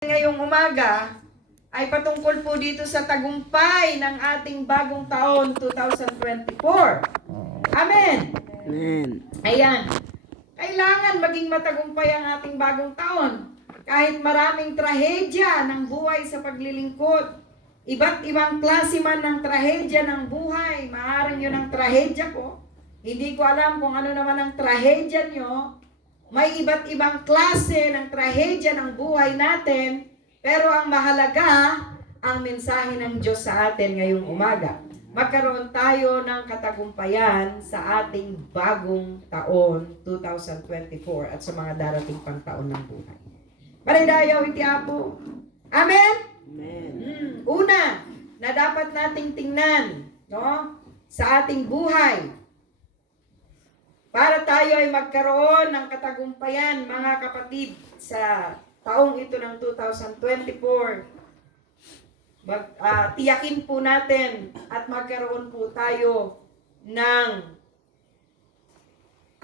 Ngayong umaga ay patungkol po dito sa tagumpay ng ating bagong taon 2024. Amen. Amen. Ayan. Kailangan maging matagumpay ang ating bagong taon. Kahit maraming trahedya ng buhay sa paglilingkod, iba't ibang klase man ng trahedya ng buhay, maaaring yun ang trahedya ko. Hindi ko alam kung ano naman ang trahedya nyo. May iba't ibang klase ng trahedya ng buhay natin, pero ang mahalaga, ang mensahe ng Diyos sa atin ngayong umaga. Magkaroon tayo ng katagumpayan sa ating bagong taon, 2024, at sa mga darating pang taon ng buhay. Paridayaw iti Apo. Amen? Amen. Una, na dapat nating tingnan, no, sa ating buhay, para tayo ay magkaroon ng katagumpayan, mga kapatid, sa taong ito ng 2024. Tiyakin po natin at magkaroon po tayo ng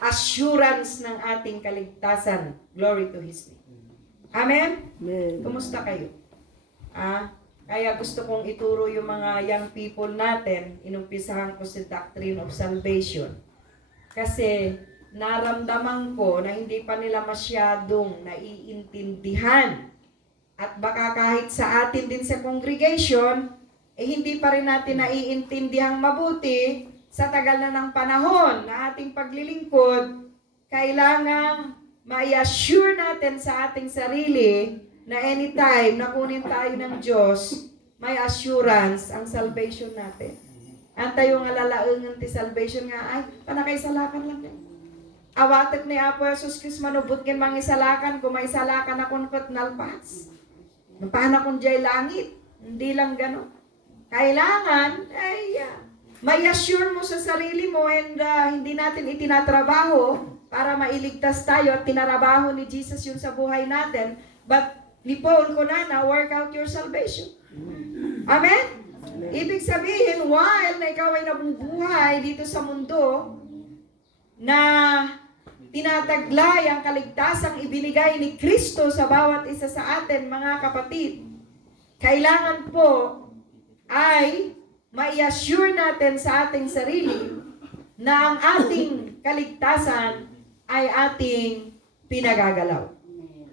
assurance ng ating kaligtasan. Glory to His name. Amen? Amen. Kumusta kayo? Kaya gusto kong ituro yung mga young people natin, inumpisahan ko si Doctrine of Salvation. Kasi naramdaman ko na hindi pa nila masyadong naiintindihan. At baka kahit sa atin din sa congregation, hindi pa rin natin naiintindihang mabuti sa tagal na ng panahon na ating paglilingkod. Kailangang ma-assure natin sa ating sarili na anytime na kunin tayo ng Diyos, may assurance ang salvation natin. Antay yung alalaungan ti salvation nga, ay, panakay salakan lang yan. Awatek ni Apo Jesus Christ manubot kin mangisalakan, kung may salakan akong kot nalpas. Napahan akong jay langit. Hindi lang gano'n. Kailangan, may assure mo sa sarili mo and hindi natin itinatrabaho para mailigtas tayo at tinarabaho ni Jesus yun sa buhay natin. But, ni Paul ko na work out your salvation. Amen? Ibig sabihin, while na ikaw ay nabubuhay dito sa mundo, na tinataglay ang kaligtasang ibinigay ni Kristo sa bawat isa sa atin, mga kapatid, kailangan po ay ma-assure natin sa ating sarili na ang ating kaligtasan ay ating pinagagalaw.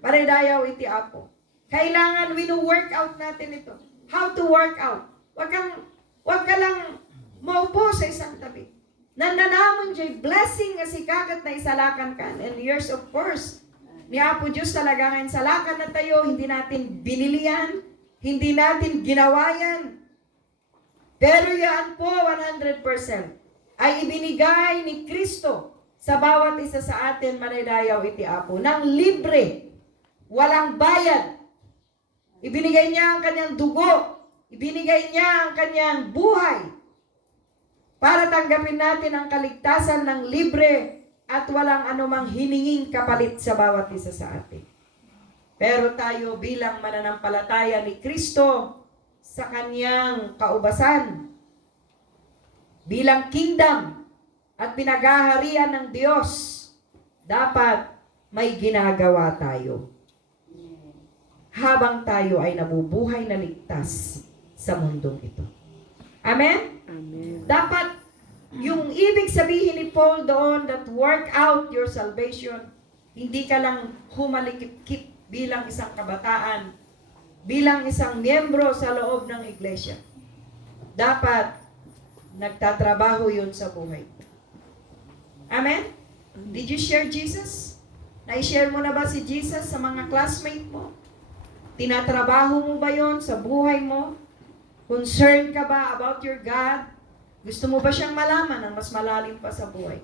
Paridayaw iti Apo. Kailangan wino-work out natin ito. How to work out? Wag ka lang maupo sa isang tabi. Nananamon dyan, blessing nga si kagat na isalakan ka. And years of course, ni Apo Diyos talaga ngayon salakan na tayo, hindi natin binili yan, hindi natin ginawa yan. Pero yan po, 100% ay ibinigay ni Kristo sa bawat isa sa atin, manaydayaw iti Apo, ng libre, walang bayad. Ibinigay niya ang kanyang dugo, ibinigay niya ang kanyang buhay para tanggapin natin ang kaligtasan ng libre at walang anumang hininging kapalit sa bawat isa sa atin. Pero tayo bilang mananampalataya ni Kristo sa kanyang kaubasan, bilang kingdom at pinagaharian ng Diyos, dapat may ginagawa tayo habang tayo ay nabubuhay na ligtas sa mundong ito. Amen? Amen. Dapat yung ibig sabihin ni Paul doon, that work out your salvation, hindi ka lang humalikip-kip bilang isang kabataan, bilang isang miyembro sa loob ng iglesia. Dapat nagtatrabaho yun sa buhay. Amen? Did you share Jesus? Na-share mo na ba si Jesus sa mga classmate mo? Tinatrabaho mo ba yon sa buhay mo? Concerned ka ba about your God? Gusto mo ba siyang malaman ng mas malalim pa sa buhay?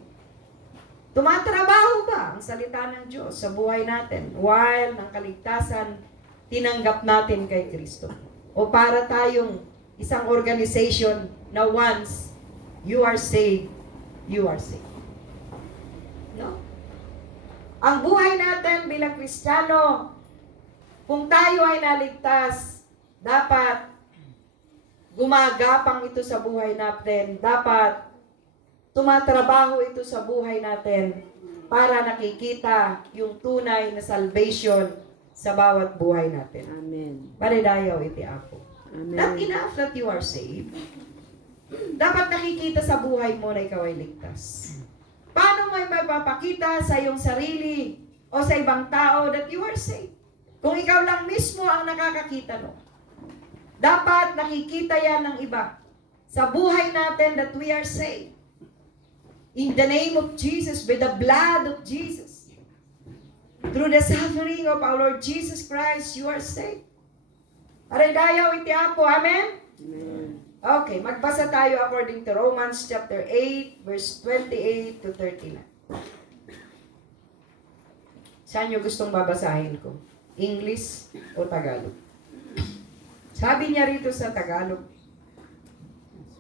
Tumatrabaho ba ang salita ng Diyos sa buhay natin while ng kaligtasan tinanggap natin kay Kristo? O para tayong isang organization na once you are saved, you are saved. No? Ang buhay natin bilang Kristiyano, kung tayo ay naligtas, dapat gumagapang ito sa buhay natin. Dapat tumatrabaho ito sa buhay natin para nakikita yung tunay na salvation sa bawat buhay natin. Amen. Paridayaw iti Apo. Not Amen. enough that you are saved. Dapat nakikita sa buhay mo na ikaw ay ligtas. Paano mo mapapakita sa iyong sarili o sa ibang tao that you are saved? Kung ikaw lang mismo ang nakakakita no. Dapat nakikita yan ng iba sa buhay natin that we are saved. In the name of Jesus, by the blood of Jesus. Through the suffering of our Lord Jesus Christ, you are saved. Paridayaw iti Apo. Amen? Amen. Okay, magbasa tayo according to Romans chapter 8, verse 28 to 39. Saan nyo gustong babasahin ko? English o Tagalog? Sabi niya rito sa Tagalog,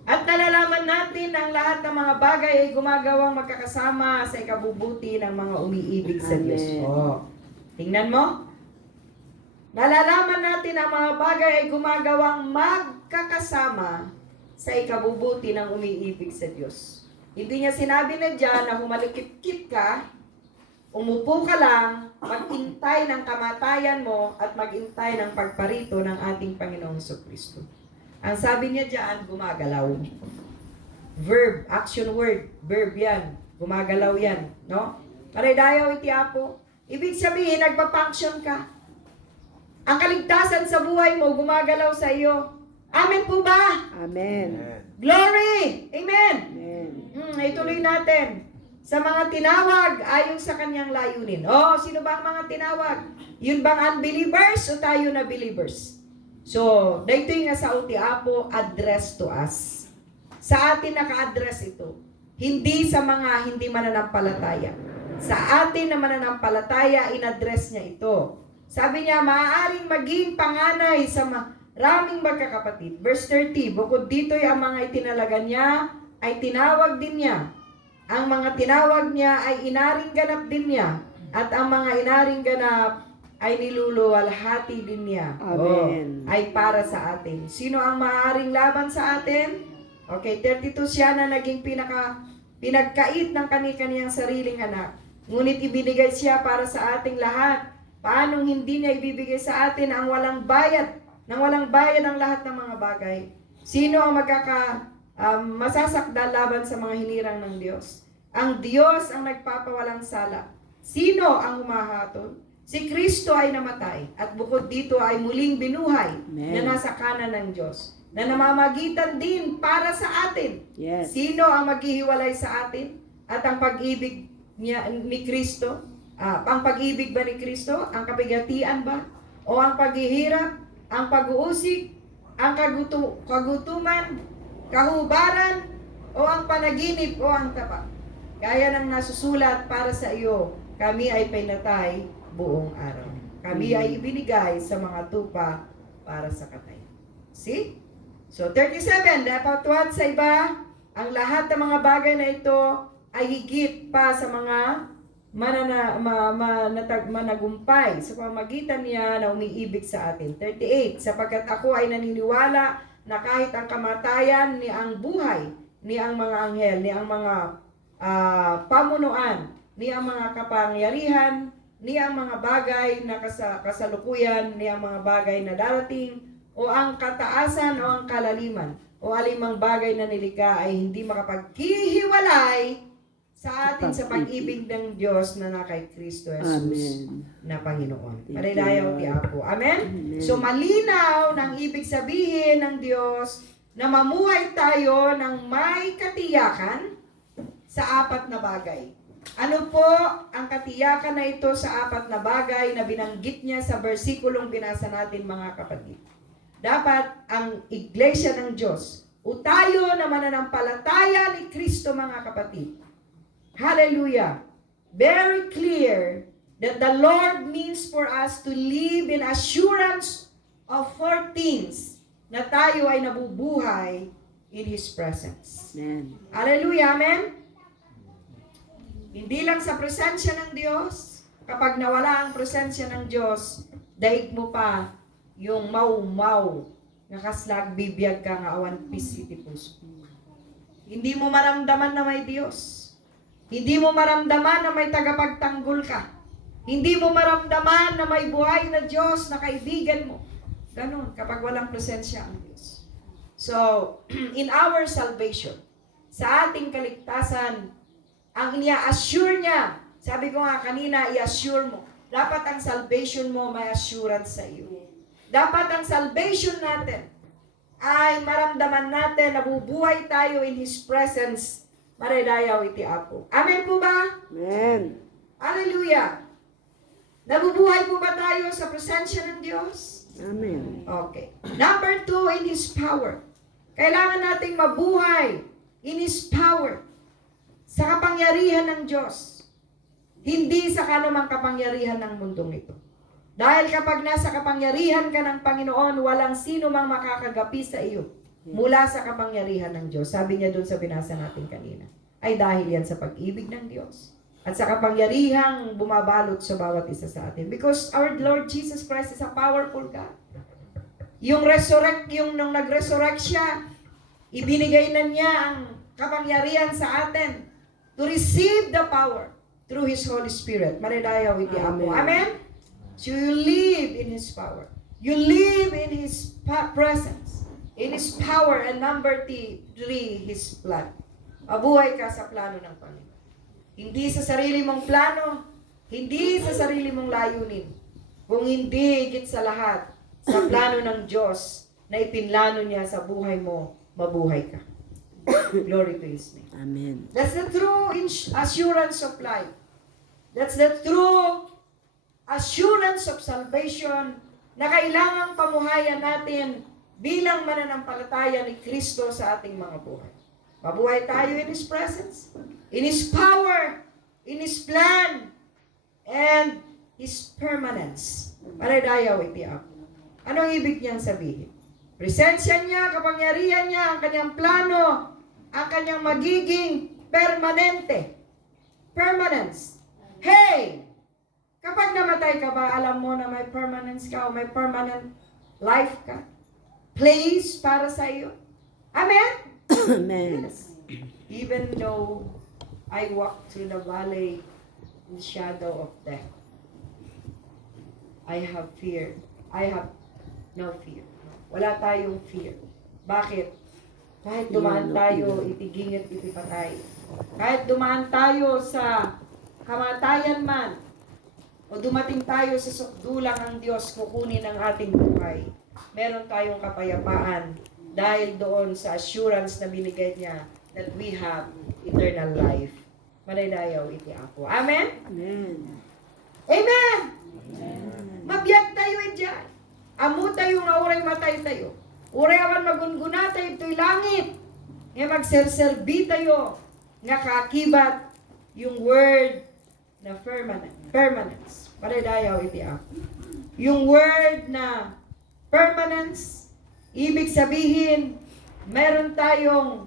at nalalaman natin ang lahat ng mga bagay ay gumagawang magkakasama sa ikabubuti ng mga umiibig sa Diyos. Amen. Oh, tingnan mo. Nalalaman natin ang mga bagay ay gumagawang magkakasama sa ikabubuti ng umiibig sa Diyos. Hindi niya sinabi na dyan na humalikit-kit ka, umupo ka lang, mag-intay ng kamatayan mo at mag-intay ng pagparito ng ating Panginoong Jesucristo. Ang sabi niya dyan, gumagalaw. Verb, action word, verb yan. Gumagalaw yan, no? Paridayaw iti Apo. Ibig sabihin, nagpa-function ka. Ang kaligtasan sa buhay mo, gumagalaw sa iyo. Amen po ba? Amen. Glory! Amen! Amen. Ituloy natin. Sa mga tinawag, ayon sa kanyang layunin. Oh, sino ba ang mga tinawag? Yun bang unbelievers o tayo na believers? So, dito yung sa uti Apo, address to us. Sa atin naka-address ito. Hindi sa mga hindi mananampalataya. Sa atin na mananampalataya, in-address niya ito. Sabi niya, maaaring maging panganay sa maraming magkakapatid. Verse 30, bukod dito'y ang mga itinalaga niya ay tinawag din niya. Ang mga tinawag niya ay inaring ganap din niya. At ang mga inaring ganap ay niluluwalhati din niya. Amen. Ay para sa atin. Sino ang maaaring laban sa atin? Okay, 32 siya na naging pinagkait ng kani-kaniyang sariling anak. Ngunit ibinigay siya para sa ating lahat. Paanong hindi niya ibibigay sa atin ang walang bayad ang lahat ng mga bagay? Sino ang masasakdal laban sa mga hinirang ng Diyos? Ang Diyos ang nagpapawalang sala. Sino ang humahatol? Si Kristo ay namatay at bukod dito ay muling binuhay. Amen. Na nasa kanan ng Diyos, na namamagitan din para sa atin. Yes. Sino ang maghihiwalay sa atin? At ang pag-ibig niya ni Kristo? Ang pag-ibig ba ni Kristo? Ang kabigatian ba? O ang paghihirap? Ang pag-uusig? Ang kagutuman? Kahubaran? O ang panaginip? O ang tapa? Gaya ng nasusulat para sa iyo, kami ay pinatay buong araw. Kami ay ibinigay sa mga tupa para sa katay. See? So 37, dapat tuwad sa iba, ang lahat ng mga bagay na ito ay higit pa sa mga managumpay sa pamamagitan niya na umiibig sa atin. 38, sapagkat ako ay naniniwala na kahit ang kamatayan ni ang buhay, ni ang mga anghel, ni ang mga pamunuan, ni ang mga kapangyarihan, ni ang mga bagay na kasalukuyan, ni ang mga bagay na darating, o ang kataasan o ang kalaliman, o alimang bagay na nilikha ay hindi makapaghihiwalay sa atin sa pag-ibig ng Diyos na kay Kristo Jesus. Amen. Na Panginoon. Thank Paridayaw you, ti Apo. Amen? Amen. So malinaw ng ibig sabihin ng Diyos na mamuhay tayo ng may katiyakan sa apat na bagay. Ano po ang katiyakan na ito sa apat na bagay na binanggit niya sa versikulong binasa natin, mga kapatid? Dapat ang iglesia ng Diyos o tayo na mananampalataya ni Kristo, mga kapatid. Hallelujah. Very clear that the Lord means for us to live in assurance of four things, na tayo ay nabubuhay in His presence. Amen. Hallelujah. Amen. Hindi lang sa presensya ng Diyos. Kapag nawala ang presensya ng Diyos, daig mo pa yung mau-mau nga kaslag bibiyag ka nga awan pisiti puso. Hindi mo maramdaman na may Diyos. Hindi mo maramdaman na may tagapagtanggol ka. Hindi mo maramdaman na may buhay na Diyos na kaibigan mo. Ganon, kapag walang presensya ang Diyos. So, in our salvation, sa ating kaligtasan, ang ina-assure niya, sabi ko nga kanina, i-assure mo. Dapat ang salvation mo may assurance sa iyo. Dapat ang salvation natin ay maramdaman natin na bubuhay tayo in His presence. Maridayaw iti Apo. Amen po ba? Amen. Hallelujah. Nabubuhay po ba tayo sa presensya ng Diyos? Amen. Okay. Number 2, in His power. Kailangan nating mabuhay in His power. Sa kapangyarihan ng Diyos. Hindi sa kanumang kapangyarihan ng mundong ito. Dahil kapag nasa kapangyarihan ka ng Panginoon, walang sino mang makakagapi sa iyo mula sa kapangyarihan ng Diyos. Sabi niya doon sa binasa natin kanina. Ay dahil yan sa pag-ibig ng Diyos. At sa kapangyarihang bumabalot sa bawat isa sa atin. Because our Lord Jesus Christ is a powerful God. Yung nung nag-resurrect siya, ibinigay na niya ang kapangyarihan sa atin to receive the power through His Holy Spirit. Maridayaw iti Apo. Amen? So you live in His power. You live in His presence. In His power. And number 3, His plan. Mabuhay ka sa plano ng Panginoon. Hindi sa sarili mong plano, hindi sa sarili mong layunin, kung hindi higit sa lahat, sa plano ng Diyos na ipinlano niya sa buhay mo, mabuhay ka. Glory to His name. Amen. That's the true assurance of life. That's the true assurance of salvation na kailangang pamuhayan natin bilang mananampalataya ni Kristo sa ating mga buhay. Mabuhay tayo in His presence, in His power, in His plan, and His permanence. Maridayaw iti Apo. Anong ibig niyang sabihin? Presensya niya, kapangyarihan niya, ang kanyang plano, ang kanyang magiging permanente. Permanence. Hey! Kapag namatay ka ba, alam mo na may permanence ka o may permanent life ka? Place para sa iyo. Amen? Amen. Yes. Even though I walk through the valley in the shadow of death, I have fear. I have no fear. Wala tayong fear. Bakit? Kahit dumaan tayo, itiging at itipatay. Kahit dumaan tayo sa kamatayan man, o dumating tayo sa sukdulang ang Diyos kukunin ang ating buhay, meron tayong kapayapaan dahil doon sa assurance na binigay niya that we have eternal life. Manaydayaw iti Apo. Amen? Amen. Amen! Mabiyag tayo dyan. Amo tayo nga uray matay tayo. Uray awan magunguna tayo ito'y langit. Nga magserserbi tayo. Nga kakibat yung word na permanence. Manaydayaw iti Apo. Yung word na permanence, ibig sabihin, meron tayong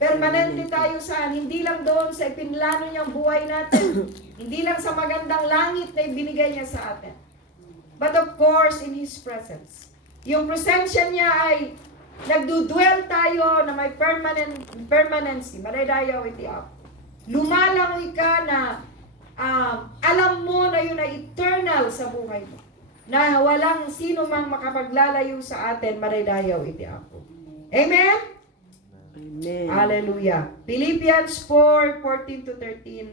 permanente tayo saan, hindi lang doon sa ipinlano niyang buhay natin, hindi lang sa magandang langit na ibinigay niya sa atin, but of course, in His presence. Yung presensya niya ay nagdudwell tayo na may permanency. Manaydayaw iti Apo. Lumalangoy ka na alam mo na yun ay eternal sa buhay mo. Na walang sino mang makapaglalayo sa atin, maridayaw iti Apo. Amen? Amen. Hallelujah. Philippians 4:14-13.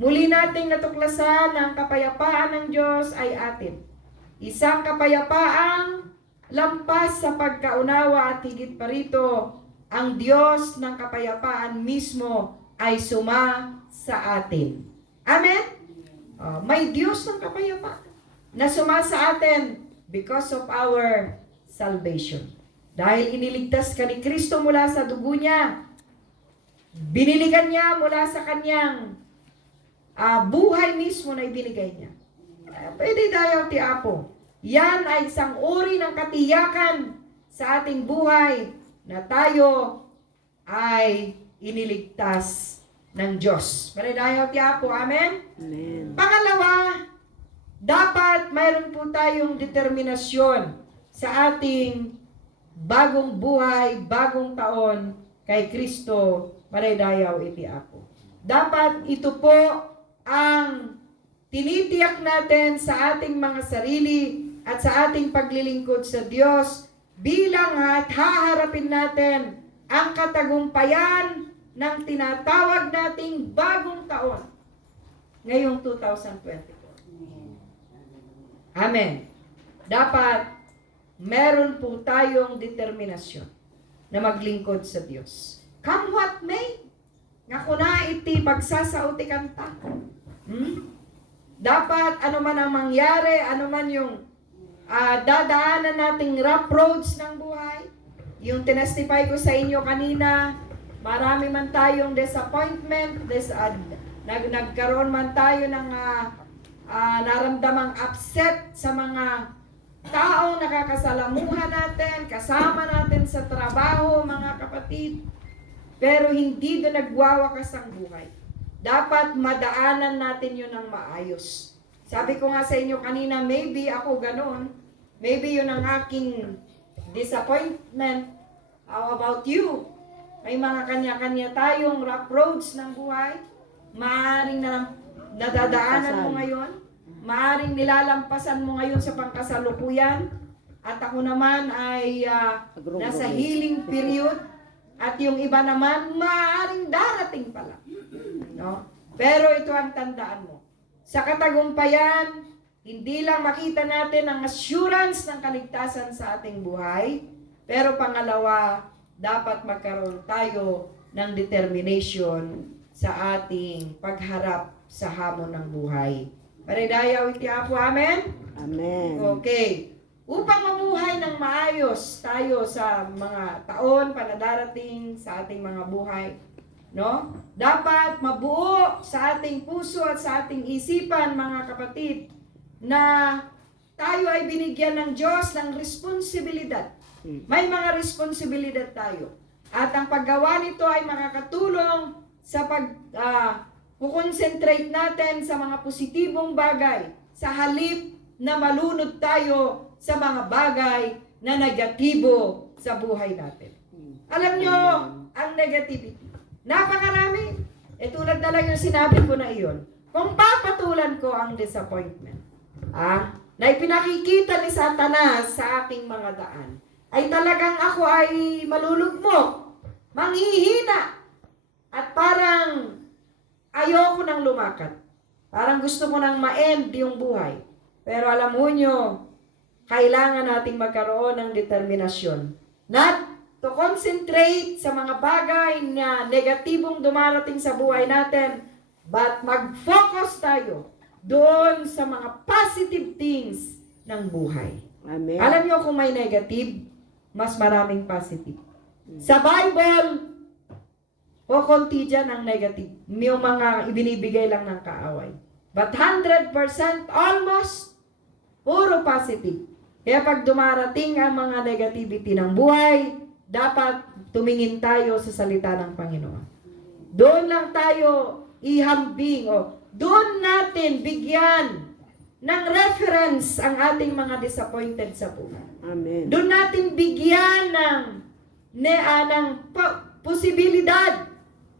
Muli nating natuklasan na ang kapayapaan ng Diyos ay atin. Isang kapayapaang lampas sa pagkaunawa at higit pa rito, ang Diyos ng kapayapaan mismo ay suma sa atin. Amen? May Diyos ng kapayapaan na suma sa atin because of our salvation. Dahil iniligtas ka ni Kristo mula sa dugo niya, biniligan niya mula sa kanyang buhay mismo na ibinigay niya. Pwede tayo ti Apo. Yan ay isang uri ng katiyakan sa ating buhay na tayo ay iniligtas ng Diyos. Pwede tayo ti Apo. Amen? Amen. Pangalawa, dapat mayroon po tayong determinasyon sa ating bagong buhay, bagong taon kay Kristo, Manaydayaw iti Apo. Dapat ito po ang tinitiyak natin sa ating mga sarili at sa ating paglilingkod sa Diyos bilang at haharapin natin ang katagumpayan ng tinatawag nating bagong taon ngayong 2024. Amen. Dapat meron po tayong determinasyon na maglingkod sa Diyos. Come what may, nga kuna iti pagsasauti kanta. Dapat ano man ang mangyari, ano man yung dadaanan nating rough roads ng buhay, yung tinestify ko sa inyo kanina, marami man tayong disappointment, nagkaroon man tayo ng naramdamang upset sa mga taong nakakasalamuhan natin, kasama natin sa trabaho, mga kapatid. Pero hindi doon nagwawakas ang buhay. Dapat madaanan natin yun ng maayos. Sabi ko nga sa inyo kanina, maybe ako ganoon. Maybe yun ang aking disappointment. How about you? May mga kanya-kanya tayong rough roads ng buhay. Maaring nadadaanan mo ngayon. Maaring nilalampasan mo ngayon sa pangkasalukuyan. At ako naman ay nasa healing period. At yung iba naman, maaaring darating pala. No? Pero ito ang tandaan mo. Sa katagumpayan, hindi lang makita natin ang assurance ng kaligtasan sa ating buhay, pero pangalawa, dapat magkaroon tayo ng determination sa ating pagharap sa hamon ng buhay. Paridayaw iti Apo, amen? Amen. Okay. Upang mamuhay ng maayos tayo sa mga taon panadarating sa ating mga buhay, no? Dapat mabuo sa ating puso at sa ating isipan, mga kapatid, na tayo ay binigyan ng Diyos ng responsibilidad. May mga responsibilidad tayo. At ang paggawa nito ay makakatulong sa pag-concentrate natin sa mga positibong bagay, sa halip na malunod tayo sa mga bagay na negatibo sa buhay natin. Alam nyo, ang negativity, napakarami. Tulad na lang yung sinabi ko na iyon. Kung papatulan ko ang disappointment, na ipinakikita ni Satanas sa aking mga daan, ay talagang ako ay malulugmok, manghihina, at parang ayoko nang lumakad. Parang gusto ko nang ma-end yung buhay. Pero alam mo nyo, kailangan nating magkaroon ng determinasyon. Not to concentrate sa mga bagay na negatibong dumarating sa buhay natin, but mag-focus tayo doon sa mga positive things ng buhay. Amen. Alam nyo kung may negative, mas maraming positive. Sa Bible, kukunti dyan ang negative. Yung mga ibinibigay lang ng kaaway. But 100% almost, puro positive. Kaya pag dumarating ang mga negativity ng buhay, dapat tumingin tayo sa salita ng Panginoon. Doon lang tayo ihambing, doon natin bigyan ng reference ang ating mga disappointed sa buhay. Amen. Doon natin bigyan ng posibilidad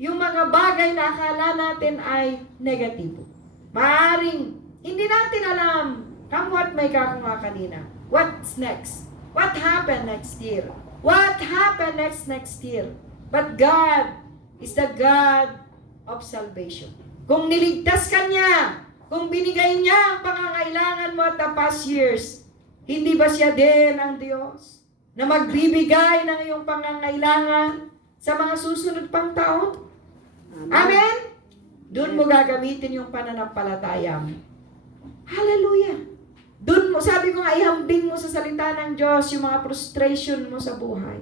yung mga bagay na akala natin ay negatibo. Maaring hindi natin alam, come what may kako nga kanina. What's next? What happened next year? What happened next year? But God is the God of salvation. Kung niligtas ka niya, kung binigay niya ang pangangailangan mo at the past years, hindi ba siya din ang Diyos na magbibigay ng iyong pangangailangan sa mga susunod pang taon? Amen? Doon mo gagamitin yung pananampalataya mo. Hallelujah! Doon mo, sabi ko nga, ihambing mo sa salita ng Diyos yung mga frustration mo sa buhay.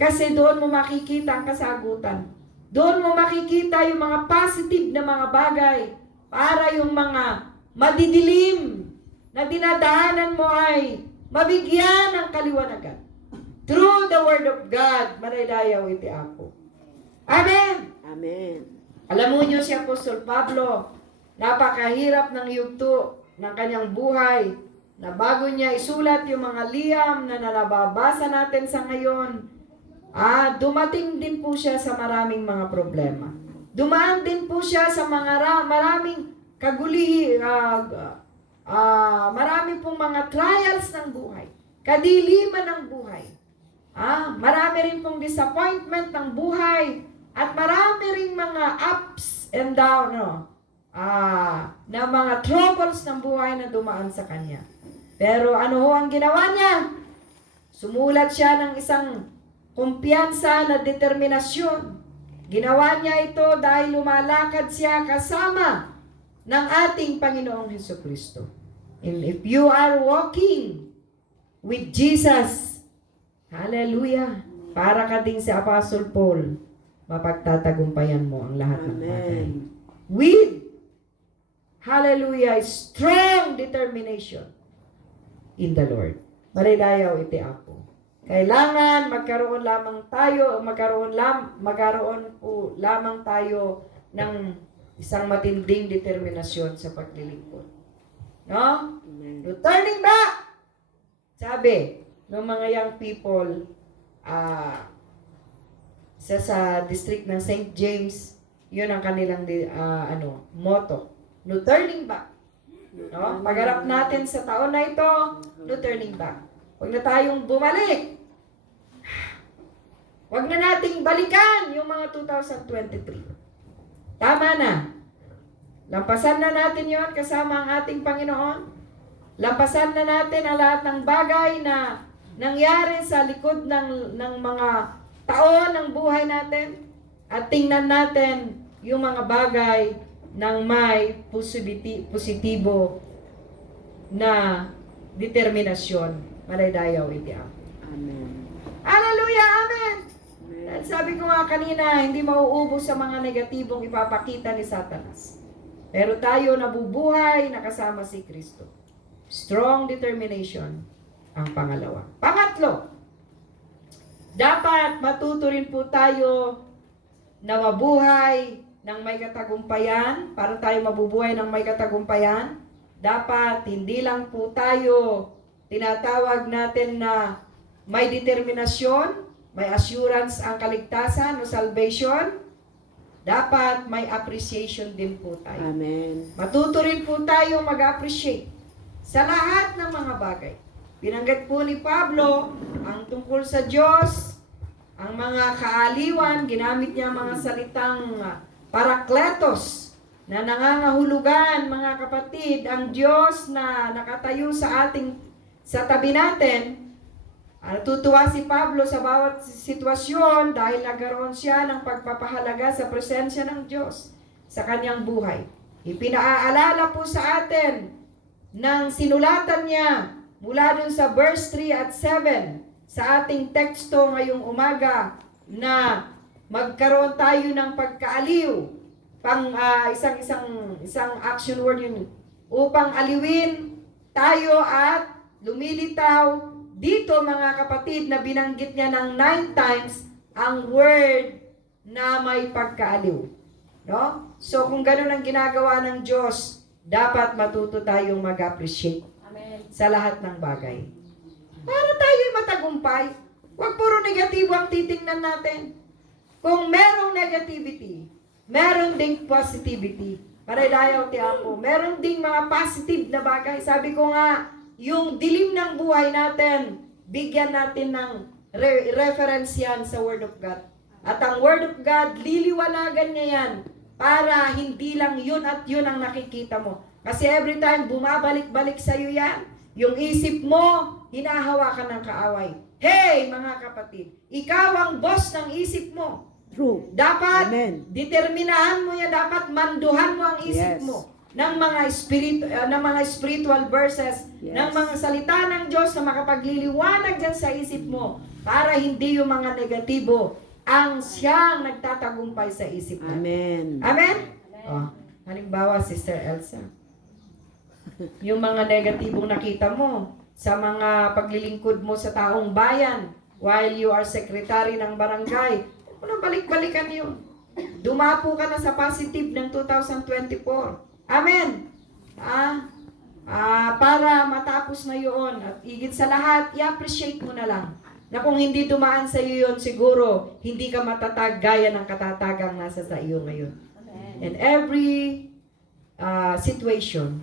Kasi doon mo makikita ang kasagutan. Doon mo makikita yung mga positive na mga bagay para yung mga madidilim na dinadaanan mo ay mabigyan ng kaliwanagan. Through the Word of God, maradayaw iti ako. Amen! Amen. Alam mo niyo si Apostol Pablo, napakahirap ng yugto ng kanyang buhay, na bago niya isulat yung mga liham na nababasa natin sa ngayon, dumating din po siya sa maraming mga problema. Dumaan din po siya sa maraming marami pong mga trials ng buhay, kadiliman ng buhay. Marami rin pong disappointment ng buhay, at marami rin mga ups and down, na mga troubles ng buhay na dumaan sa kanya. Pero ano ho ang ginawa niya? Sumulat siya ng isang kumpiyansa na determinasyon. Ginawa niya ito dahil lumalakad siya kasama ng ating Panginoong Hesukristo. And if you are walking with Jesus, hallelujah, para ka ding si Apostle Paul, mapagtatagumpayan mo ang lahat ng bagay. Amen. With, hallelujah, strong determination in the Lord. Maridayaw iti Apo. Kailangan magkaroon po lamang tayo ng isang matinding determinasyon sa paglilingkod. No? Amen. No turning back! Sabi ng mga young people, sa district ng St. James, yun ang kanilang motto. No turning back. No? Pagharap natin sa taon na ito, no turning back. Huwag na tayong bumalik. Huwag na nating balikan yung mga 2023. Tama na. Lampasan na natin yon kasama ang ating Panginoon. Lampasan na natin ang lahat ng bagay na nangyari sa likod ng mga taon ng buhay natin. At tingnan natin yung mga bagay ng may positibo na determinasyon. Malaydayaw iti Apo. Amen. Hallelujah! Amen! Amen. At sabi ko nga kanina, hindi mauubos sa mga negatibong ipapakita ni Satanas. Pero tayo nabubuhay nakasama si Kristo. Strong determination ang pangalawa. Pangatlo, dapat matuto rin po tayo na mabuhay ng may katagumpayan. Para tayo mabubuhay ng may katagumpayan, dapat hindi lang po tayo tinatawag natin na may determinasyon, may assurance ang kaligtasan o salvation. Dapat may appreciation din po tayo. Amen. Matuto rin po tayo mag-appreciate sa lahat ng mga bagay. Binanggit po ni Pablo ang tungkol sa Diyos, ang mga kaaliwan, ginamit niya mga salitang parakletos na nangangahulugan, mga kapatid, ang Diyos na nakatayo sa tabi natin. Natutuwa si Pablo sa bawat sitwasyon dahil nagkaroon siya ng pagpapahalaga sa presensya ng Diyos sa kanyang buhay. Ipinaalala po sa atin ng sinulatan niya mula dun sa verse 3 at 7 sa ating teksto ngayong umaga na magkaroon tayo ng pagkaaliw. Isang action word yun. Upang aliwin tayo at lumilitaw dito, mga kapatid, na binanggit niya ng 9 times ang word na may pagkaaliw. No? So, kung ganun ang ginagawa ng Diyos, dapat matuto tayong mag-appreciate sa lahat ng bagay. Para tayo'y matagumpay. Huwag puro negatibo ang titingnan natin. Kung merong negativity, meron ding positivity. Maridayaw ti Apo. Meron ding mga positive na bagay. Sabi ko nga, yung dilim ng buhay natin, bigyan natin ng reference yan sa Word of God. At ang Word of God, liliwanagan niya yan para hindi lang yun at yun ang nakikita mo. Kasi every time bumabalik-balik sa iyo yan, yung isip mo, hinahawakan ng kaaway. Hey, mga kapatid, ikaw ang boss ng isip mo. True. Dapat, Amen. determinahan mo yan, dapat manduhan mo ang isip Yes. mo ng mga spiritual verses, Yes. ng mga salita ng Diyos na makapagliliwanag dyan sa isip mo para hindi yung mga negatibo ang siyang nagtatagumpay sa isip mo. Amen. Amen? Oh, halimbawa, Sister Elsa, yung mga negatibong nakita mo sa mga paglilingkod mo sa taong bayan while you are secretary ng barangay, kung balik-balikan yun. Dumapo ka na sa positive ng 2024. Amen. Para matapos na yun at higit sa lahat, i-appreciate mo na lang na kung hindi dumaan sa iyo yun, siguro hindi ka matatag gaya ng katatagang nasa sa iyo ngayon. Amen. And every situation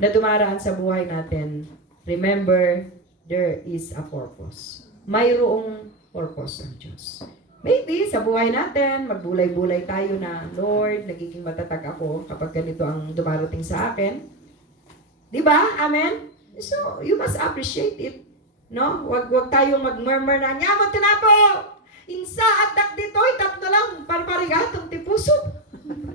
na dumaraan sa buhay natin, remember, there is a purpose. Mayroong purpose ng Diyos. Maybe sa buhay natin, magbulay-bulay tayo na, Lord, nagiging matatag ako kapag ganito ang dumarating sa akin. Di ba? Amen? So, you must appreciate it. No? Wag tayong mag-murmur na, nyamot na po! Insa at dak dito, itap na lang, parparigatong tipuso.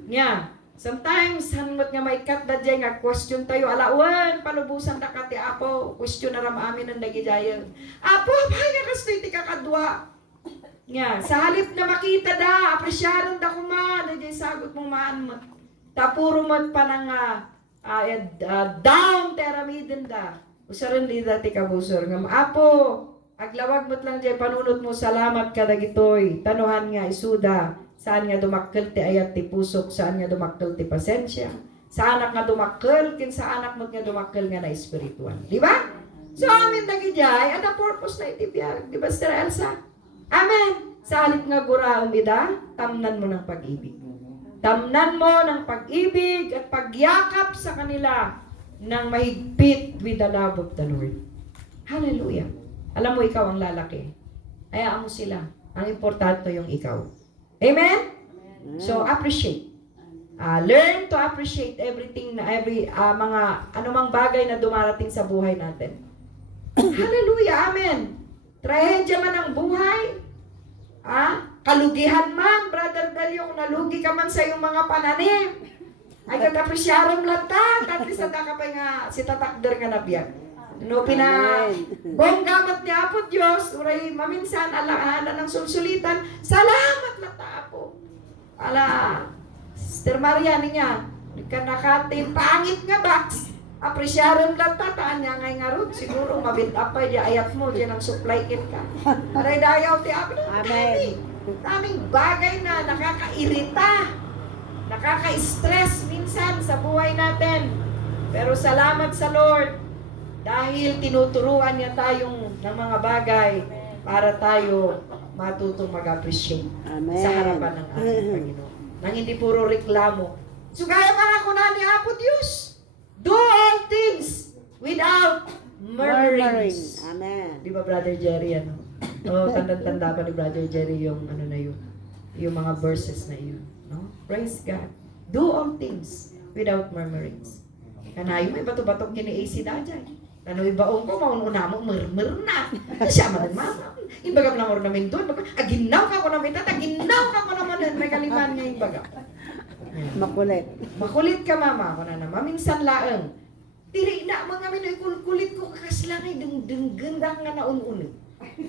Yeah. Sometimes, hanmot nga may kat na dyan nga, question tayo, alawan, palubusan na kati apo, question na ram amin ang nagidayan. Apo, abay nga kastoy ti kakadwa. Nga, sa halip na makita da, apresyaran da kuma, da dyan sagot mong maan mo. Tapuro mo pa ng down teramidin da. Usaran di dati kabusor. Nga, apo, aglawag mo't lang dyan, panunot mo, salamat ka dagitoy. Tanuhan nga, isuda, saan nga dumakkel ti ayat ti pusok, saan nga dumakkel ti pasensya. Sa anak nga dumakkel, kin sa anak mo't nga dumakkel nga na espiritual. Di ba? So, amin dagi dyan, ada purpose na itibiyag. Di ba, Sister Elsa? Amen. Sa halip nga gura umida, tamnan mo ng pag-ibig. Tamnan mo ng pag-ibig at pagyakap sa kanila ng mahigpit with the love of the Lord. Hallelujah. Alam mo, ikaw ang lalaki. Hayaan mo sila. Ang importante yung ikaw. Amen? So, appreciate. Learn to appreciate everything na mga anumang bagay na dumarating sa buhay natin. Hallelujah. Amen. Trahedya man ang buhay, kalugihan man, Brother Dalio, kung nalugi ka man sa iyong mga pananim, ay katapresyarom lang ta, at least ang kakapay nga, si tatakder nga nabiyag. No, bonggamat ni Apo Diyos, uray maminsan, alahanan ng sulsulitan, salamat lang ta, Apo. Sister Maria niya, nagkanakatin, pangit nga ba? Apresyaron lang tataan niya ngay nga ron. Siguro mabintapay di ayat mo, diyan ang supply kit ka. Aray dayaw ti Apo. Daming bagay na nakakairita, nakaka-stress minsan sa buhay natin. Pero salamat sa Lord dahil tinuturuan niya tayong ng mga bagay para tayo matutong mag-appreciate sa harapan ng ating Panginoon. Nang hindi puro reklamo. So gaya mga kuna ni Apo Diyos, do all things without murmurings. Amen. Di ba, Brother Jerry, ano? Tanda-tanda pa ni Brother Jerry yung ano na yun. Yung mga verses na yun. No? Praise God. Do all things without murmurings. Kanayo, may bato-batok kini AC na dyan. Ano ibaong ko, maununa mo, murmur na. Siya man mama. Ibagam na mo namin doon. Aginaw ka ko namin, aginaw ka ko naman. May kaliman nga ibagam. Makulit. Makulit ka, mama. Ako na naman. Minsan laeng. Dili na, mga minoy kulit ko kakaslangay. Ganda nga naun-unit.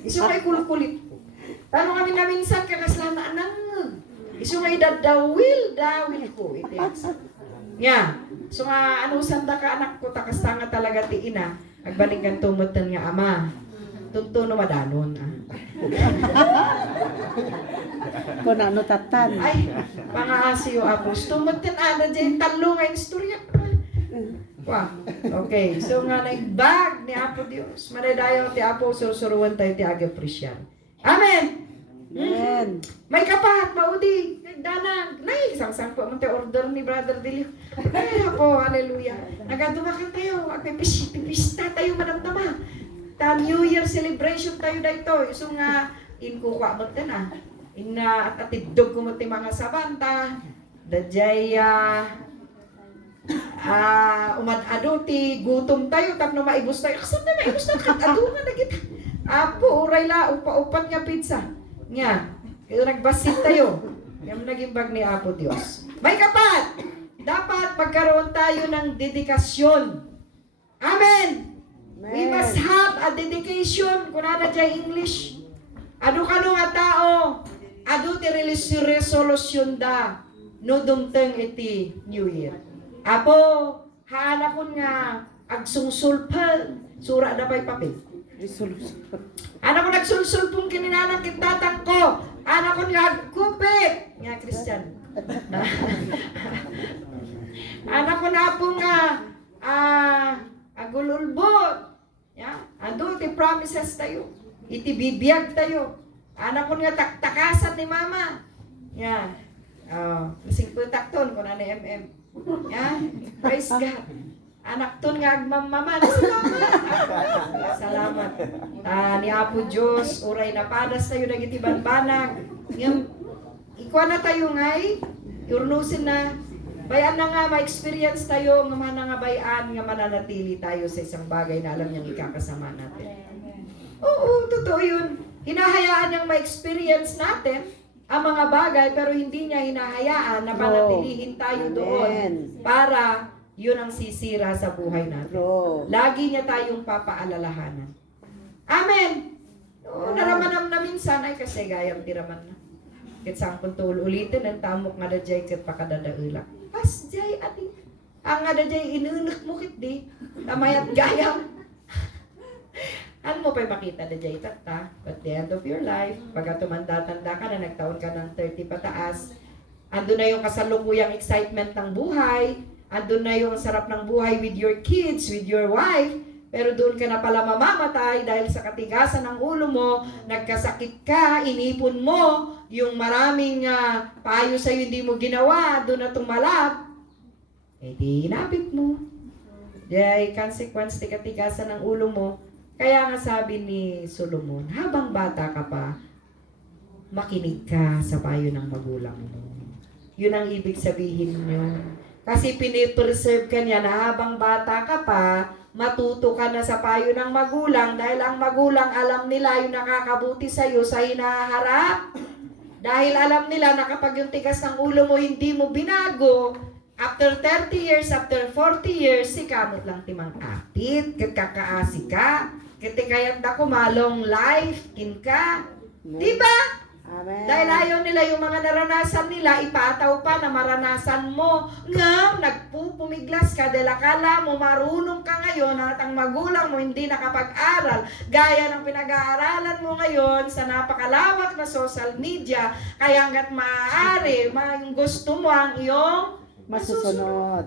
Iso ngay kulit ko. Tanong kami na minsan kakaslanaan nang. Iso ngay dawil ko. Yeah. So nga, ano sanda ka anak ko, takasta nga talaga ti ina. Agbalikan tumutan nga ama. Tunto no madanon. Kung ano tatan. Ay, pangaasi yung apos. Tumutan ada dyan talo nga istorya. Wow. Okay. So nga nagbag ni Apo Dios. Manadayaw ti Apo, surusuruan tayo ti agapresyan. Amen. Amen. May kapahat, maudi. Nagdanag. Nay, isang po man tayo order ni Brother Delio. Ay, Apo, hallelujah. Nagadumakan tayo. Pipista tayo, madamdama. Ta New Year celebration tayo dito. So nga, inkukwa mo ta na. At atidog ko mo ti mga sabanta. Dajay, umad-ado ti gutom tayo. Tapno maibos tayo. Kasan na maibos na kat-ado nga na kita. Apo, uray la, upa-upat nga pizza. Nga, kaya nagbasit tayo. Yung naging bag ni Apo Diyos. May kapat! Dapat magkaroon tayo ng dedikasyon. Amen! We must have a dedication. Kung na dyan English. Ado ka nga tao. Ado ti resolution da. No dumteng iti New Year. Apo, haana ko nga agsungsulpan. Sura na pa'y papel. Anak ko nagsulsulpong kininanang kintatang ko. Anak ko nagkupit. Nga, Christian. Anak ko na po nga agululbot. Ando, iti promises tayo. Iti bibiyag tayo. Anak ko nga taktakasan ni mama. Kasing po takton ko na ni MM. Yan. Praise God. Anak ton nga agmamaman. Salamat. Ni Apo Diyos, uray na padas tayo nagitiban banag. Ngayon, ikuha na tayo ngay, iurnusin na, bayan na nga, ma-experience tayo, nga nga bayan, nga mananatili tayo sa isang bagay na alam niyang ikakasama natin. Oo, totoo yun. Hinahayaan niyang ma-experience natin ang mga bagay, pero hindi niya hinahayaan na panatilihin tayo doon para yun ang sisira sa buhay natin. Lagi niya tayong papaalalahanan. Amen! Oo, naramanam na minsan ay kasi gayang tiraman na. Kitsang puntul ulitin ang tamok nga da jay kat pakadadaula. Pas jay ati. Ang nga da jay inunak mo kit di. Tamayat gayam. Ano mo pa'y makita da jay tata? At the end of your life, pagka tumanda-tanda ka na, nagtaon ka ng 30 pataas, andun na yung kasalukuyang excitement ng buhay, andun na yung sarap ng buhay with your kids, with your wife, pero doon ka na pala mamamatay dahil sa katigasan ng ulo mo, nagkasakit ka, inipon mo, yung maraming payo sa'yo hindi mo ginawa, doon na tumalab, eh di inapit mo. Dahil consequence, katigasan ng ulo mo. Kaya nga sabi ni Solomon, habang bata ka pa, makinig ka sa payo ng magulang mo. Yun ang ibig sabihin nyo. Kasi pinipreserve ka niya na habang bata ka pa, matuto ka na sa payo ng magulang dahil ang magulang alam nila yung nakakabuti sa'yo sa hinaharap. Dahil alam nila na kapag yung tigas ng ulo mo hindi mo binago, after 30 years, after 40 years, si kamot lang timang apit, kakaasi ka, katikayat na kumalong life, kin ka. Diba? Amen. Dahil ayaw nila yung mga naranasan nila, ipataw pa na maranasan mo. Nga, nagpupumiglas ka dahil akala mo marunong ka ngayon at ang magulang mo hindi nakapag-aral. Gaya ng pinag-aaralan mo ngayon sa napakalawak na social media, kaya hanggat maaari, gusto mo ang iyong Masusunod.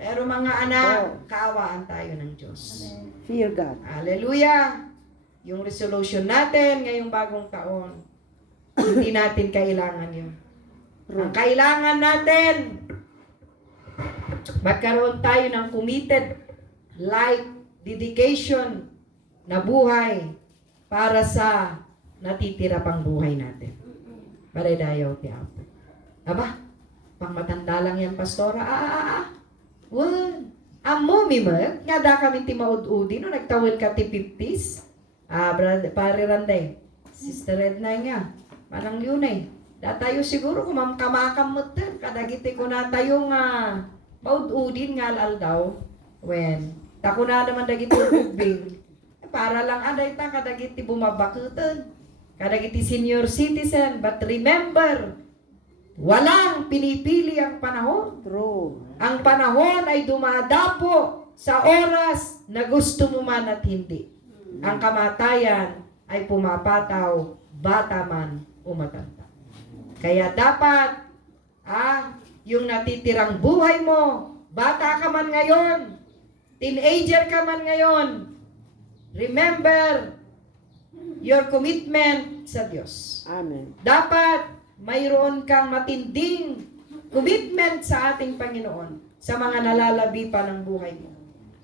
Pero mga anak, kaawaan tayo ng Diyos. Fear God. Hallelujah! Yung resolution natin ngayong bagong taon, hindi natin kailangan yun. Ang kailangan natin, magkaroon tayo ng committed life, dedication na buhay para sa natitira pang buhay natin. Paradayaw ti Apo. Aba, pang matanda lang yan, Pastora. Well, amo mi mag, nga da kami ti maud-udi, no, nagtawin ka ti 50s. Brother, pare Randay, Sister Edna nga, parang yun eh. Da tayo siguro kung kamakam kadagiti ko na tayo nga, maud-udin nga lal daw, when, tako na naman dagiti ubing, para lang aday ta, kadagiti bumabakutan, kadagiti senior citizen, but remember, walang pinipili ang panahon. True. Ang panahon ay dumadapo sa oras na gusto mo man at hindi. Ang kamatayan ay pumapataw, bata man o matanda. Kaya dapat, yung natitirang buhay mo, bata ka man ngayon, teenager ka man ngayon, remember your commitment sa Diyos. Amen. Dapat mayroon kang matinding commitment sa ating Panginoon sa mga nalalabi pa ng buhay mo.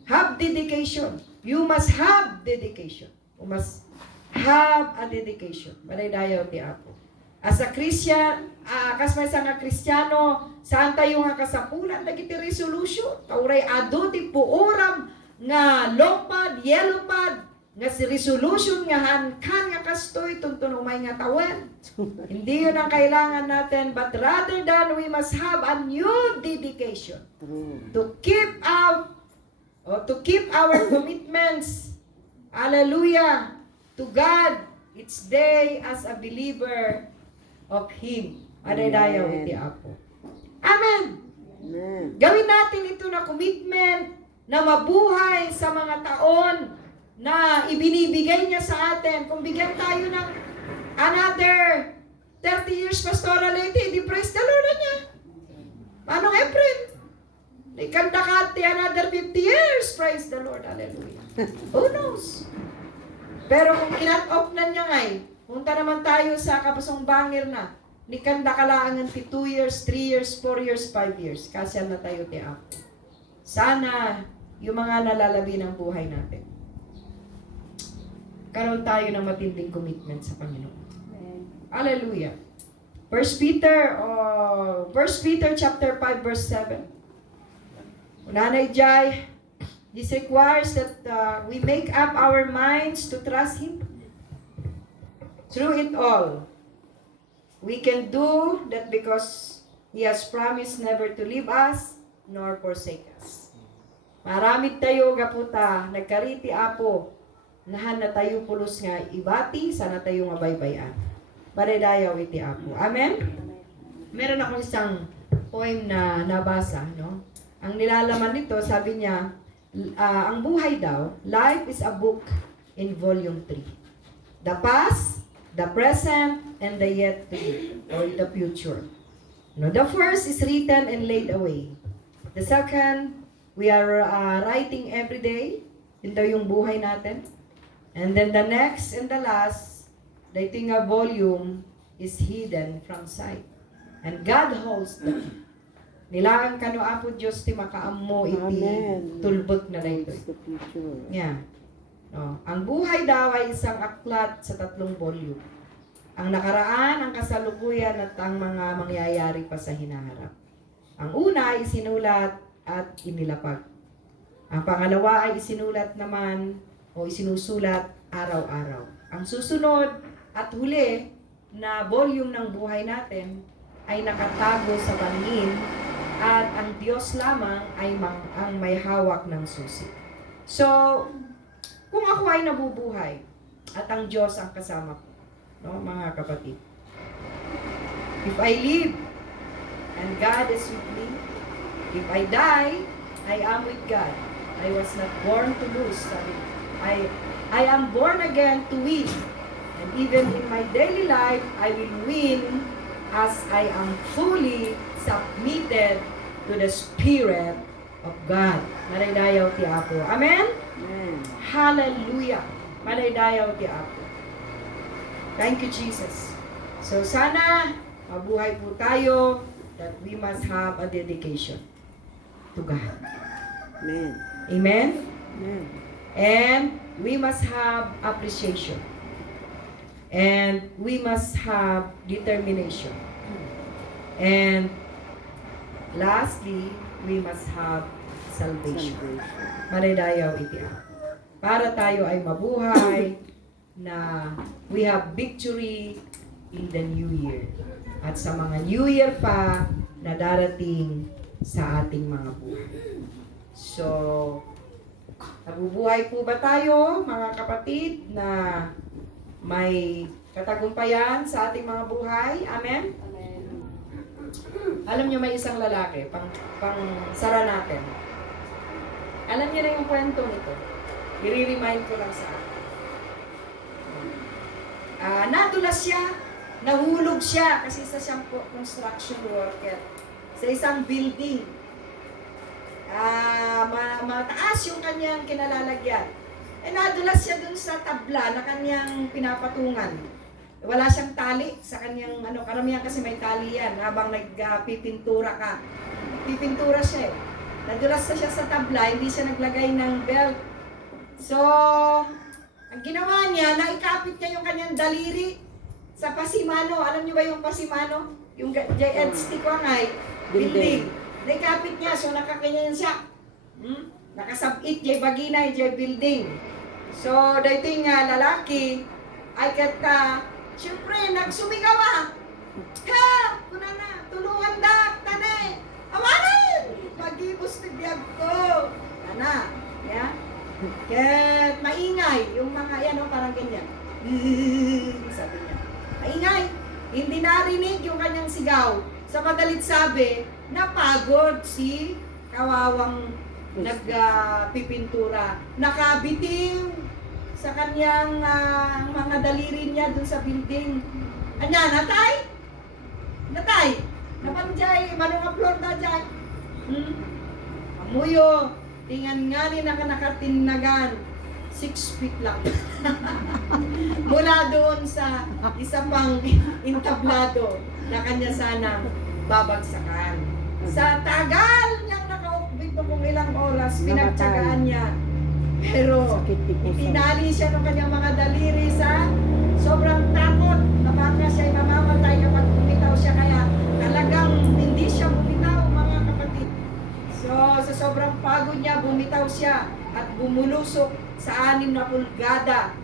Have dedication. You must have dedication. You must have a dedication. Paradayaw ti Apo. As a Christian, kasmay sa nga Kristiyano, saan tayo nga kasapulan, dagiti resolution. Tauray ado ti puuram nga long pad, yellow pad, nga si resolution nga hankan nga kastoy tuntun umay nga tawen. Hindi yun ang kailangan natin, but rather than we must have a new dedication to keep our commitments. Hallelujah to God each day as a believer of Him. Adaydayaw iti Apo. Amen. Amen. Gawin natin ito na commitment na mabuhay sa mga taon na ibinibigay niya sa atin. Kung bigyan tayo ng another 30 years pastoral lady, di praise the Lord na niya. Manong April? Ikanda ka another 50 years, praise the Lord, hallelujah. Who knows? Pero kung kinat-off na niya ngay, punta naman tayo sa Kapusong Bangir na. Ni kanda kalaangan ti 2 years, 3 years, 4 years, 5 years. Kasya na tayo ti Apo. Sana yung mga nalalabi ng buhay natin. Karoon tayo ng matinding commitment sa Panginoon. Hallelujah. 1 Peter chapter 5 verse 7. Unanay Jai, this requires that we make up our minds to trust Him through it all. We can do that because He has promised never to leave us nor forsake us. Maramid tayo gaputa, nagkariti Apo, nahan na tayo pulos nga ibati, sana tayo nga baybayan. Baradayaw iti Apo. Amen? Meron akong isang poem na nabasa, no? Ang nilalaman nito, sabi niya, ang buhay daw, life is a book in volume 3. The past, the present, and the yet to be, or the future. No, the first is written and laid away. The second, we are writing every day. Yun daw yung buhay natin. And then the next and the last, the thing a volume is hidden from sight. And God holds the key. Nilaan kano Apo Diyos ti makaammo iti Amen. tulbog na dayto. It's the future. Yeah. No, ang buhay daw ay isang aklat sa 3 volume. Ang nakaraan, ang kasalukuyan at ang mga mangyayari pa sa hinaharap. Ang una ay isinulat at inilapag. Ang pangalawa ay isinulat naman o isinusulat araw-araw. Ang susunod at huli na volume ng buhay natin ay nakatago sa bangin at ang Diyos lamang ay ang may hawak ng susi. So, kung ako ay nabubuhay at ang Diyos ang kasama ko, no, mga kapatid. If I live and God is with me, if I die, I am with God. I was not born to lose. I am born again to win. And even in my daily life, I will win as I am fully submitted to the Spirit of God. Manaydayaw ti Apo. Amen? Amen. Hallelujah. Manaydayaw ti Apo. Thank you, Jesus. So sana mabuhay po tayo that we must have a dedication to God. Amen. Amen? Amen. And we must have appreciation. And we must have determination. And lastly, we must have salvation. Salvation. Manaydayaw iti Apo. Para tayo ay mabuhay na we have victory in the new year. At sa mga new year pa na darating sa ating mga buhay. So, nabubuhay po ba tayo, mga kapatid, na may katagumpayan sa ating mga buhay? Amen? Alam niyo, may isang lalaki, pang sara natin. Alam niyo na yung kwento nito. I-remind ko lang sa akin. Nadulas siya, nahulog siya kasi isa siyang construction worker sa isang building. Mataas yung kanyang kinalalagyan. Nadulas siya dun sa tabla na kanyang pinapatungan. Wala siyang tali sa kanyang, karamihan kasi may tali yan habang nagpipintura ka. Pipintura siya eh. Nadulas na siya sa tabla, hindi siya naglagay ng belt. So, ang ginawa niya, naikapit niya yung kanyang daliri sa pasimano. Alam niyo ba yung pasimano? Yung JNST ko ngay, building. Naikapit niya, so nakakanyan siya. Nakasabit, jay baginay, jay building. So, dating lalaki, ay kata, siyempre, nagsumigawa. Ha! Kuna na, tulungan da, tanay. Awanan! Magibos na biyag ko. Ana, ya? Ket maingay yung mga yan, parang ganyan. Sabi niya. Maingay. Hindi narinig yung kanyang sigaw. Sa madalit sabi, napagod si kawawang nagpipintura. Nakabitiw sa kanyang mga daliri niya dun sa building. Anya, natay? Natay? Napanjay, manong upload na dyan. Amuyo. Tingan nga ni nakanakatinagan 6 feet lang. Mula doon sa isa pang entablado na kanya sanang babagsakan. Sa tagal niyang nakaukbit no kung ilang oras, pinagtsagaan niya. Pero Sakit ni puso. itinali siya ng kanyang mga daliri sa sobrang takot na baka siya'y mamamatay kapag bumitaw siya. Kaya talagang hindi siya bumitaw, mga kapatid. So, sa sobrang pagod niya, bumitaw siya at bumulusok sa 6 na pulgada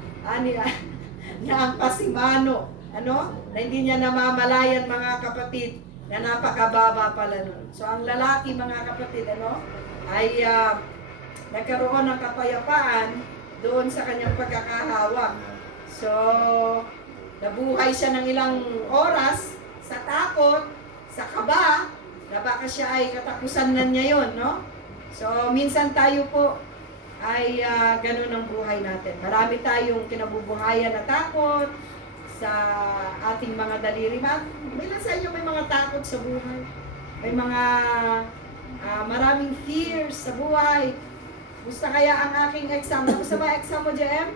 na ang pasimano. Ano? Na hindi niya namamalayan, mga kapatid, na napakababa pala nun. So, ang lalaki, mga kapatid, ano, ay nagkaroon ng kapayapaan doon sa kanyang pagkakahawak. So, nabuhay siya ng ilang oras sa takot, sa kaba, na baka siya ay katapusan na niya yun, no? So, minsan tayo po ay ganun ang buhay natin. Marami tayong kinabubuhayan na takot sa ating mga daliri. Bilang sa inyo may mga takot sa buhay. May mga maraming fears sa buhay. Gusto kaya ang aking exam? Gusto ba exam mo, JM?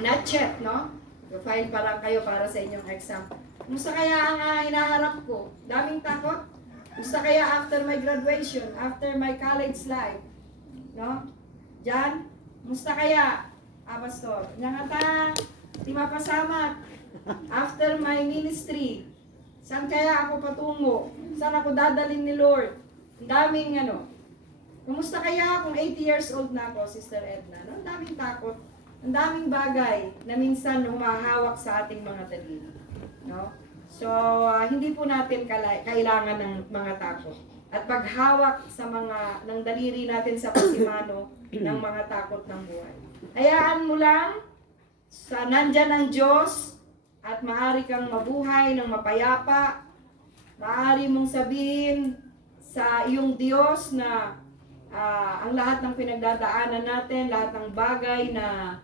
Not yet, no? File pa lang kayo para sa inyong exam. Gusto kaya ang hinaharap ko? Daming takot? Gusto kaya after my graduation, after my college life? No? Diyan? Gusto kaya? Pastor, nyangata, di mapasamat. After my ministry, saan kaya ako patungo? Saan ako dadalhin ni Lord? Ang daming kumusta kaya kung 80 years old na ako, Sister Edna? No? Ang daming takot. Ang daming bagay na minsan humahawak sa ating mga daliri. No? So, hindi po natin kailangan ng mga takot. At paghawak sa ng daliri natin sa pasimano ng mga takot ng buhay. Hayaan mo lang sa nandyan ang Diyos at maaari kang mabuhay ng mapayapa. Maaari mong sabihin sa iyong Diyos na ang lahat ng pinagdadaanan natin, lahat ng bagay na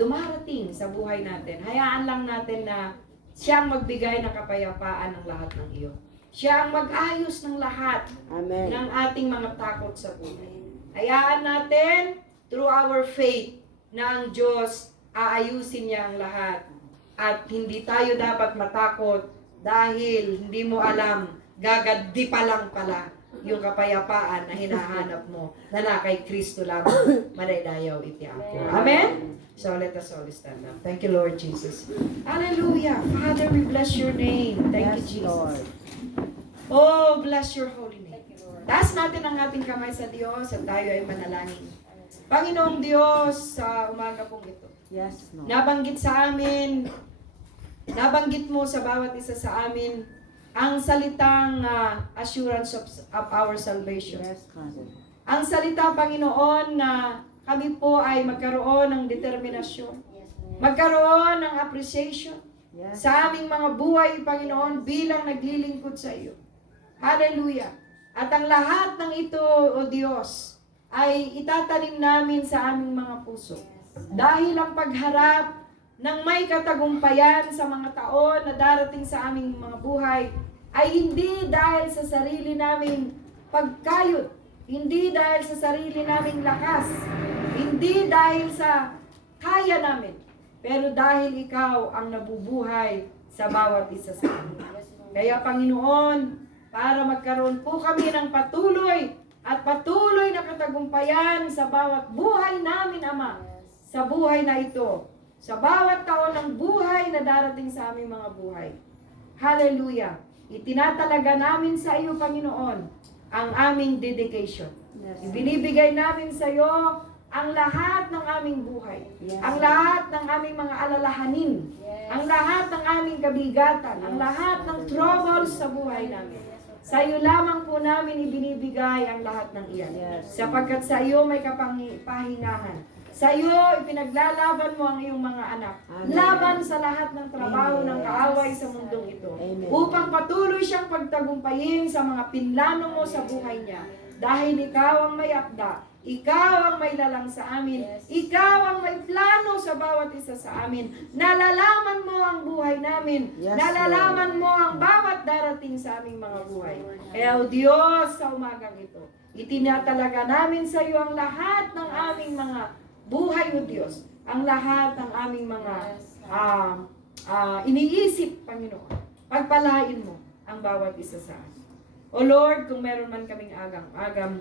dumarating sa buhay natin, hayaan lang natin na siyang magbigay ng kapayapaan ng lahat ng iyo. Siya ang mag-ayos ng lahat Amen. ng ating mga takot sa buhay. Hayaan natin, through our faith, na ang Diyos aayusin niya ang lahat. At hindi tayo dapat matakot dahil hindi mo alam, gagadi pa lang pala yung kapayapaan na hinahanap mo na na kay Kristo lamang manaydayaw iti ako. Amen? So let us all stand up. Thank you, Lord Jesus. Hallelujah. Father, we bless your name. Thank you, Yes, Jesus. Lord. Oh, bless your holy name. Taas natin ang ating kamay sa Diyos at tayo ay manalangin. Panginoong Diyos, sa umaga pong ito, Yes, Lord. nabanggit sa amin, nabanggit mo sa bawat isa sa amin, ang salitang assurance of our salvation. Yes, Father. Ang salita, Panginoon, na kami po ay magkaroon ng determinasyon, magkaroon ng appreciation Yes. sa aming mga buhay, Panginoon, bilang naglilingkod sa iyo. Hallelujah. At ang lahat ng ito, O Diyos, ay itatanim namin sa aming mga puso. Dahil ang pagharap ng may katagumpayan sa mga taon na darating sa aming mga buhay ay hindi dahil sa sarili naming pagkayot, hindi dahil sa sarili naming lakas, hindi dahil sa kaya namin, pero dahil ikaw ang nabubuhay sa bawat isa sa amin. Kaya Panginoon, para magkaroon po kami ng patuloy at patuloy na katagumpayan sa bawat buhay namin, Ama, sa buhay na ito, sa bawat taon ng buhay na darating sa aming mga buhay. Hallelujah! Itinatalaga namin sa iyo, Panginoon, ang aming dedication. Yes. Ibinibigay namin sa iyo ang lahat ng aming buhay, Yes. ang lahat ng aming mga alalahanin, ang lahat ng aming kabigatan, ang lahat ng troubles sa buhay namin. Sa iyo lamang po namin ibinibigay ang lahat ng iyan. Yes. Sapagkat sa iyo may kapahingahan. Sa iyo ipinaglalaban mo ang iyong mga anak. Amen. Laban sa lahat ng trabaho Amen. ng kaaway sa mundong ito. Amen. Upang patuloy siyang pagtagumpayin sa mga pinlano mo sa buhay niya. Dahil ikaw ang may akda. Ikaw ang may lalang sa amin. Ikaw ang may plano sa bawat isa sa amin. Nalalaman mo ang buhay namin. Yes, Nalalaman mo ang bawat darating sa aming mga buhay. Kaya o Diyos, sa umagang ito, itinatalaga namin sa iyo ang lahat ng aming mga buhay o Diyos, ang lahat ng aming mga iniisip, Panginoon. Pagpalain mo ang bawat isa sa amin. O Lord, kung meron man kaming agam-agam,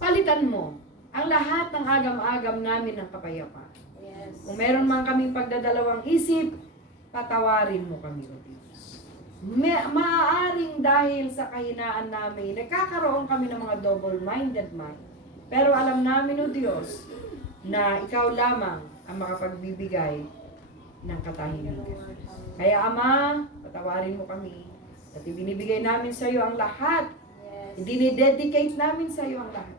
palitan mo ang lahat ng agam-agam namin ng kapayapaan. Kung meron man kaming pagdadalawang isip, patawarin mo kami, O Diyos. Maaaring dahil sa kahinaan namin, nagkakaroon kami ng mga double-minded mind. Pero alam namin, O Diyos, na Ikaw lamang ang makapagbibigay ng katahimikan. Kaya Ama, patawarin mo kami at ibinibigay namin sa iyo ang lahat. Idinidedicate namin sa iyo ang lahat.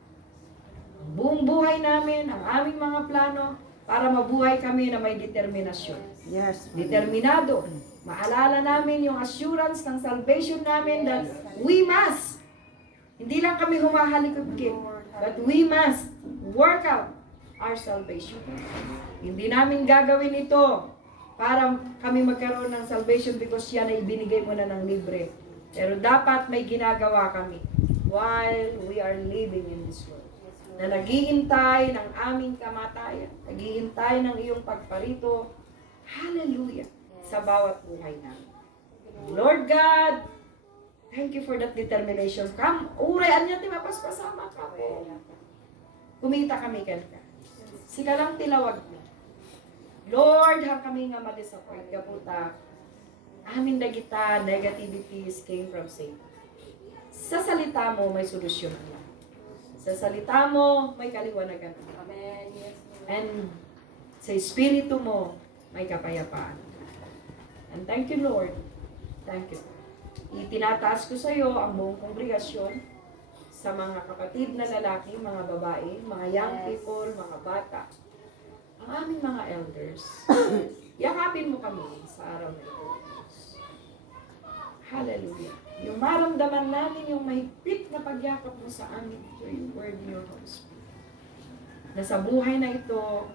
Ang buong buhay namin, ang aming mga plano, para mabuhay kami na may determinasyon. Yes. Determinado. Maalala namin yung assurance ng salvation namin that we must, hindi lang kami humahalikot-kit, but we must work out our salvation. Hindi namin gagawin ito para kami magkaroon ng salvation because yan ay ibinigay mo na ng libre. Pero dapat may ginagawa kami while we are living in this world. Na naghihintay ng aming kamatayan, naghihintay ng iyong pagparito, hallelujah, sa bawat buhay namin. Lord God, thank you for that determination. Come, urayan niya, mapaspasama ka po. Kumita kami ka. Sika lang tilawag mo. Lord, ha kami nga ma-disappoint ka po ta. Amin na kita, negativities came from Satan. Sa salita mo, may solusyon na. Sa salita mo, may kaliwanagan. Amen. Yes, Lord. And sa espiritu mo, may kapayapaan. And thank you, Lord. Thank you. Itinataas ko sa iyo ang buong kongregasyon sa mga kapatid na lalaki, mga babae, mga young people, mga bata, ang aming mga elders. Yakapin mo kami sa araw na ito. Hallelujah. Yung maramdaman namin yung mahigpit na pagyakap mo sa amin through your word and your Holy Spirit. Na sa buhay na ito,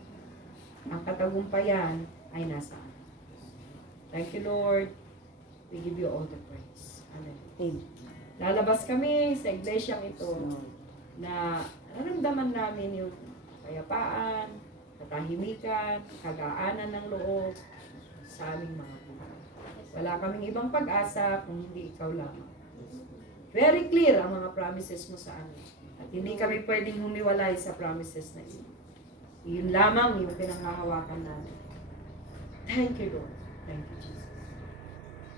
ang katagumpayan ay nasa amin. Thank you, Lord. We give you all the praise. Amen. Amen. Lalabas kami sa iglesyang ito na naramdaman namin yung kayapaan, katahimikan, kagaanan ng loob sa aming mga buhay. Wala kaming ibang pag-asa kung hindi ikaw lamang. Very clear ang mga promises mo sa amin. At hindi kami pwedeng humiwalay sa promises na ito. Yun lamang yung pinanghahawakan namin. Thank you, Lord. Thank you, Jesus.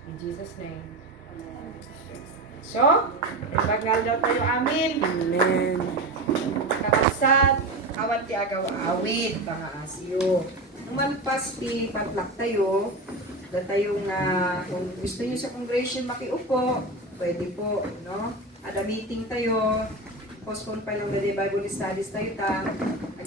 In Jesus' name. So, nagbagal daw tayo amin. Amen. Kakabsat, awan ti agaw awit, mga asyo. Nung malpas ti patlak tayo, da tayong kung gusto niyo sa congregation makiupo, pwede po, no? Ada meeting tayo, postpone pa lang the Bible studies tayo ta.